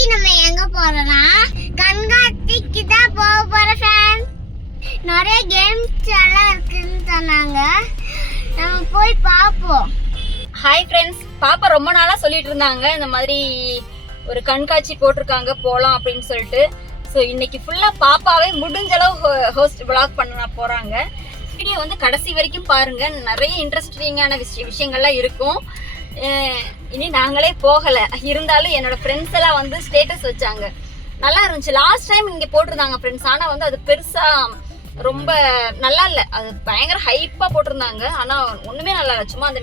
இன்னைக்கு நம்ம எங்க போறோம்னா கண்காட்சிக்கு தான் போக போறோம் ஃப்ரெண்ட்ஸ். நிறைய கேம்ஸ் எல்லாம் இருக்குன்னு சொன்னாங்க. நம்ம போய் பார்ப்போம். ஹாய் ஃப்ரெண்ட்ஸ், பாப்பா ரொம்ப நாளா சொல்லிட்டு இருந்தாங்க இந்த மாதிரி ஒரு கண்காட்சி போட்டிருக்காங்க போகலாம் அப்படின்னு சொல்லிட்டு. ஸோ இன்னைக்கு ஃபுல்லா பாப்பாவே முடிஞ்ச அளவு ஹோஸ்ட் விளாக் பண்ண போறாங்க. வீடியோ வந்து கடைசி வரைக்கும் பாருங்க, நிறைய இன்ட்ரெஸ்டிங்கான விஷயங்கள்லாம் இருக்கும். இனி நாங்களே போகலை, இருந்தாலும் என்னோட ஃப்ரெண்ட்ஸ் எல்லாம் வந்து ஸ்டேட்டஸ் வச்சாங்க, நல்லா இருந்துச்சு. லாஸ்ட் டைம் இங்கே போட்டிருந்தாங்க ஃப்ரெண்ட்ஸ், ஆனால் வந்து அது பெருசாக ரொம்ப நல்லா இல்லை, அது பயங்கர ஹைப்பாக போட்டிருந்தாங்க. ஆனால் ஒன்றுமே நல்லா இல்லை, சும்மா அந்த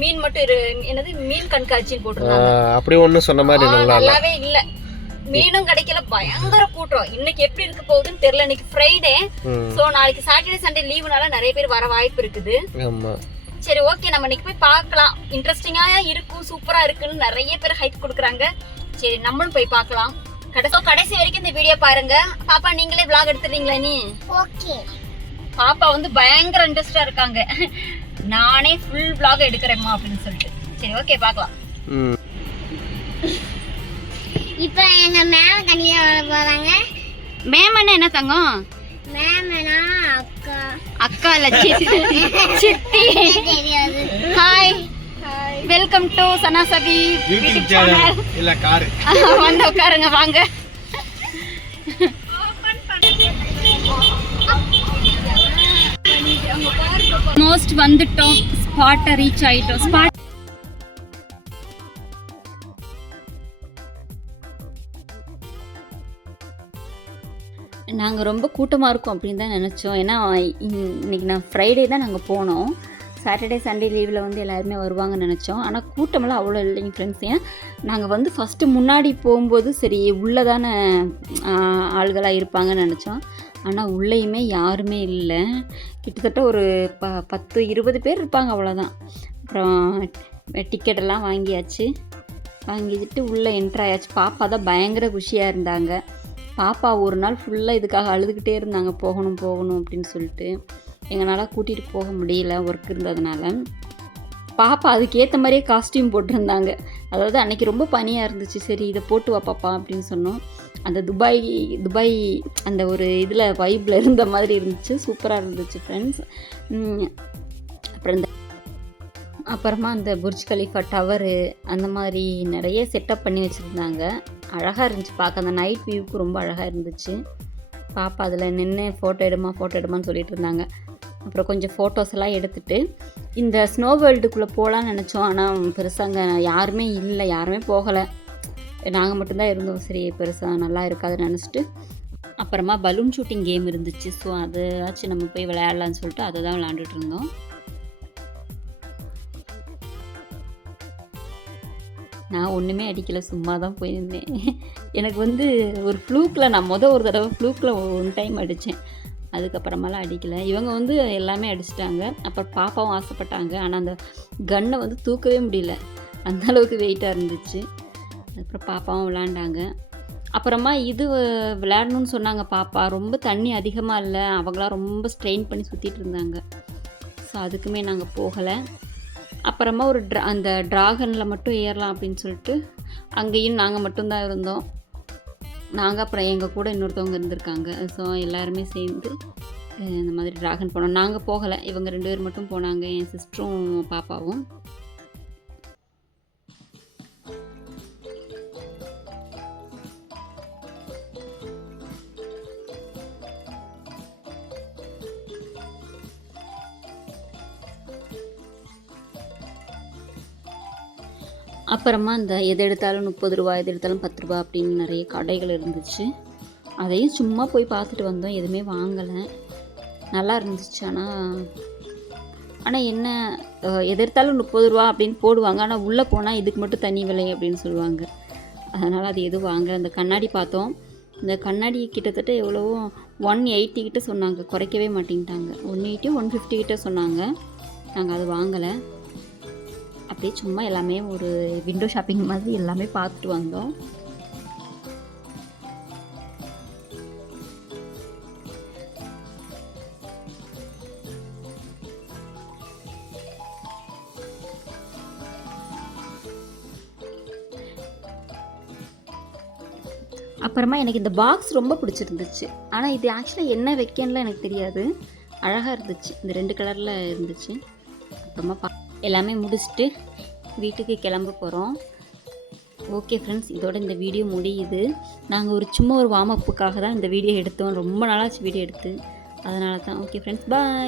மீன் மட்டும் என்னது மீன் கண்காட்சின்னு போட்டிருந்தாங்க. அப்படி ஒன்றும் சொன்ன மாதிரி நல்லாவே இல்லை, மீனும் கிடைக்கல, பயங்கர கூட்டம். இன்னைக்கு எப்படி இருக்க போகுதுன்னு தெரியல. இன்னைக்கு ஃப்ரைடே, ஸோ நாளைக்கு சாட்டர்டே சண்டே லீவுனால நிறைய பேர் வர வாய்ப்பு இருக்குது. சரி, ஓகே, நம்ம இன்னைக்கு போய் பார்க்கலாம். இன்ட்ரெஸ்டிங்கா இருக்கும், சூப்பரா இருக்குன்னு நிறைய பேர் ஹைப் கொடுக்குறாங்க. சரி, நம்மளும் போய் பார்க்கலாம். கடைசி வரைக்கும் இந்த வீடியோ பாருங்க. பாப்பா, நீங்களே vlog எடுத்துறீங்களா? நீ ஓகே. பாப்பா வந்து பயங்கர இன்ட்ரெஸ்டா இருக்காங்க, நானே ஃபுல் vlog எடுக்கிறேம்மா அப்படின்னு சொல்லிட்டு. சரி, ஓகே, பார்க்கலாம். இப்போ எங்க மேம் கனியா வர போறாங்க. மேம் என்ன தங்கம்? மேம்னா அக்கா. அக்கா இல்ல, சித்தி. தெரியாது. Hi, welcome to Sanasabi YouTube channel. இல்ல கார் வந்து உட்காருங்க, வாங்க. மோஸ்ட் வந்துட்டோம், ஸ்பாட்டை ரீச் ஆயிட்டோம். நாங்கள் ரொம்ப கூட்டமாக இருக்கும் அப்படின்னு தான் நினச்சோம். ஏன்னா இன்றைக்கி ஃப்ரைடே தான் நாங்கள் போனோம். சாட்டர்டே சண்டே லீவில் வந்து எல்லாருமே வருவாங்கன்னு நினச்சோம். ஆனால் கூட்டமெல்லாம் அவ்வளோ இல்லைங்க ஃப்ரெண்ட்ஸ். ஏன் நாங்கள் வந்து ஃபஸ்ட்டு முன்னாடி போகும்போது சரி உள்ளதான ஆள்களாக இருப்பாங்கன்னு நினச்சோம். ஆனால் உள்ளேயுமே யாருமே இல்லை. கிட்டத்தட்ட ஒரு 10-20 பேர் இருப்பாங்க, அவ்வளோதான். அப்புறம் டிக்கெட்டெல்லாம் வாங்கியாச்சு. வாங்கிட்டு உள்ளே என்ட்ராயாச்சு. பாப்பா தான் பயங்கர குஷியாக இருந்தாங்க. பாப்பா ஒரு நாள் ஃபுல்லாக இதுக்காக அழுதுகிட்டே இருந்தாங்க, போகணும் போகணும் அப்படின்னு சொல்லிட்டு. எங்களால் கூட்டிகிட்டு போக முடியல, ஒர்க் இருந்ததுனால. பாப்பா அதுக்கேற்ற மாதிரியே காஸ்டியூம் போட்டிருந்தாங்க. அதாவது அன்றைக்கி ரொம்ப பனியாக இருந்துச்சு. சரி, இதை போட்டு வா பாப்பா அப்படின்னு சொன்னோம். அந்த துபாய் அந்த ஒரு இதில் வைப்பில் இருந்த மாதிரி இருந்துச்சு, சூப்பராக இருந்துச்சு ஃப்ரெண்ட்ஸ். அப்புறமா அந்த புர்ஜ் கலிஃபா டவரு அந்த மாதிரி நிறைய செட்டப் பண்ணி வச்சுருந்தாங்க. அழகாக இருந்துச்சு பார்க்க. அந்த நைட் வியூவுக்கு ரொம்ப அழகாக இருந்துச்சு. பாப்பா அதில் நின்று ஃபோட்டோ எடுமான்னு சொல்லிட்டு இருந்தாங்க. அப்புறம் கொஞ்சம் ஃபோட்டோஸ் எல்லாம் எடுத்துகிட்டு இந்த ஸ்னோ வேர்ல்டுக்குள்ளே போகலான்னு நினச்சோம். ஆனால் பெருசாக அங்கே யாருமே இல்லை, யாருமே போகலை, நாங்கள் மட்டும்தான் இருந்தோம். சரி, பெருசாக நல்லா இருக்காதுன்னு நினச்சிட்டு அப்புறமா பலூன் ஷூட்டிங் கேம் இருந்துச்சு. ஸோ அதாச்சும் நம்ம போய் விளையாடலான்னு சொல்லிட்டு அதை தான் விளையாண்டுட்டு இருந்தோம். நான் ஒன்றுமே அடிக்கலை, சும்மா தான் போயிருந்தேன். எனக்கு வந்து ஒரு ஃப்ளூக்கில் நான் ஒரு தடவை ஃப்ளூக்கில் ஒன் டைம் அடித்தேன், அதுக்கப்புறமெல்லாம் அடிக்கலை. இவங்க வந்து எல்லாமே அடிச்சிட்டாங்க. அப்புறம் பாப்பாவும் ஆசைப்பட்டாங்க, ஆனால் அந்த கன்னை வந்து தூக்கவே முடியல, அந்தளவுக்கு வெயிட்டாக இருந்துச்சு. அப்புறம் பாப்பாவும் விளாண்டாங்க. அப்புறமா இது விளையாடணும்னு சொன்னாங்க பாப்பா. ரொம்ப தண்ணி அதிகமாக இல்லை, அவங்களாம் ரொம்ப ஸ்ட்ரெயின் பண்ணி சுற்றிட்டு இருந்தாங்க. ஸோ அதுக்குமே நாங்கள் போகலை. அப்புறமா அந்த ட்ராகனில் மட்டும் ஏறலாம் அப்படின்னு சொல்லிட்டு அங்கேயும் நாங்கள் மட்டும்தான் இருந்தோம். நாங்கள் அப்புறம் எங்கள் கூட இன்னொருத்தவங்க இருந்திருக்காங்க. ஸோ எல்லாருமே சேர்ந்து இந்த மாதிரி ட்ராகன் போனோம். நாங்கள் போகலை, இவங்க 2 பேர் மட்டும் போனாங்க, என் சிஸ்டரும் பாப்பாவும். அப்புறமா அந்த எது எடுத்தாலும் 30 ரூபா, எது எடுத்தாலும் 10 ரூபா அப்படின்னு நிறைய கடைகள் இருந்துச்சு. அதையும் சும்மா போய் பார்த்துட்டு வந்தோம், எதுவுமே வாங்கலை. நல்லா இருந்துச்சு. ஆனால் என்ன, எது எடுத்தாலும் 30 ரூபா அப்படின்னு போடுவாங்க, ஆனால் உள்ளே போனால் இதுக்கு மட்டும் தனி விலை அப்படின்னு சொல்லுவாங்க. அதனால் அது எதுவும் வாங்கலை. அந்த கண்ணாடி பார்த்தோம். இந்த கண்ணாடி கிட்டத்தட்ட எவ்வளவோ 180 கிட்ட சொன்னாங்க, குறைக்கவே மாட்டேங்கிட்டாங்க. 180 150 கிட்ட சொன்னாங்க. நாங்கள் அது வாங்கலை. அப்படியே சும்மா எல்லாமே ஒரு விண்டோ ஷாப்பிங் மாதிரி எல்லாமே பார்த்துட்டு வந்தோம். அப்புறமா எனக்கு இந்த பாக்ஸ் ரொம்ப பிடிச்சிருந்துச்சு. ஆனால் இது ஆக்சுவலாக என்ன வைக்கணும்லாம் எனக்கு தெரியாது. அழகாக இருந்துச்சு, இந்த 2 கலரில் இருந்துச்சு. அப்புறமா எல்லாமே முடிச்சுட்டு வீட்டுக்கு கிளம்ப போகிறோம். ஓகே ஃப்ரெண்ட்ஸ், இதோட இந்த வீடியோ முடியுது. நாங்கள் சும்மா ஒரு வார்ம் அப்புக்காக தான் இந்த வீடியோ எடுத்தோம். ரொம்ப நாளாச்சு வீடியோ எடுத்து, அதனால தான். ஓகே ஃப்ரெண்ட்ஸ், பாய்.